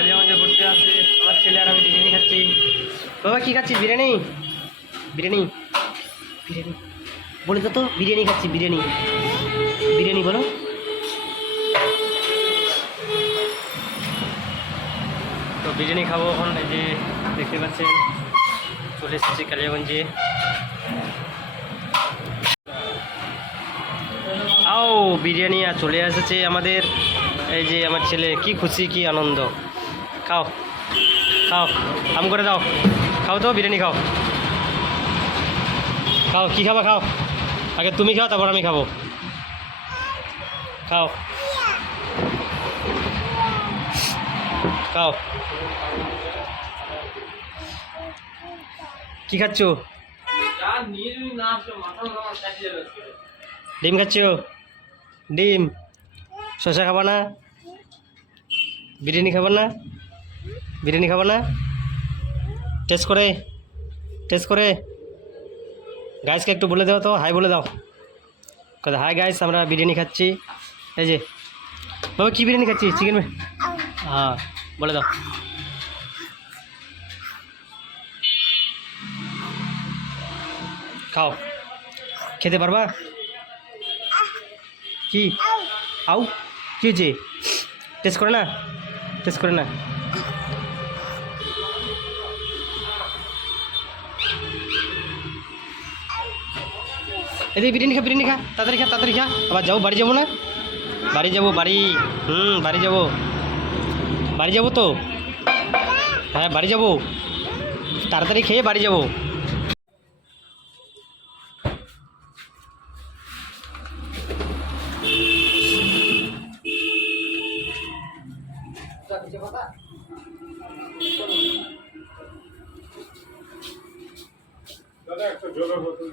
কালিয়াগঞ্জে ঘুরতে আসছে আমার ছেলে আর আমি বিরিয়ানি খাচ্ছি। বাবা কি খাচ্ছি? বিরিয়ানি বিরিয়ানি বিরিয়ানি বলে তো বিরিয়ানি খাচ্ছি। বিরিয়ানি বিরিয়ানি বলো। তো বিরিয়ানি খাবো এখন। এই যে দেখতে পাচ্ছেন চলে এসেছি কালিয়াগঞ্জে। আও বিরিয়ানি আর চলে এসেছে আমাদের। এই যে আমার ছেলে কি খুশি কি আনন্দ। খাও খাও আম করে দাও, খাও তো বিরিয়ানি খাও। খাও কি খাবা খাও, আগে তুমি খাও তারপর আমি খাবো। খাও খাও। কি খাচ্ছ? ডিম খাচ্ছ? ডিম শসা খাবা না? বিরিয়ানি খাবা না? বিরিয়ানি খাবা না? টেস্ট করে টেস্ট করে গাইসকে একটু বলে দাও তো, হাই বলে দাও। কথা হাই গাইস, আমরা বিরিয়ানি খাচ্ছি। এই যে বাবা কি বিরিয়ানি খাচ্ছি? চিকেন। হ্যাঁ বলে দাও। খাও, খেতে পারবা? কি আউ কি হয়েছে? টেস্ট করে না, টেস্ট করে না। এই বিরিয়ানি খা, বিরিয়ানি খা, তাড়াতাড়ি খা, তাড়াতাড়ি খা। আবার যাবো, বাড়ি যাবো না? বাড়ি যাবো, বাড়ি। বাড়ি যাবো, বাড়ি যাবো তো। হ্যাঁ বাড়ি যাবো, তাড়াতাড়ি খেয়ে বাড়ি যাবো। দাদা একটা জলের বোতল।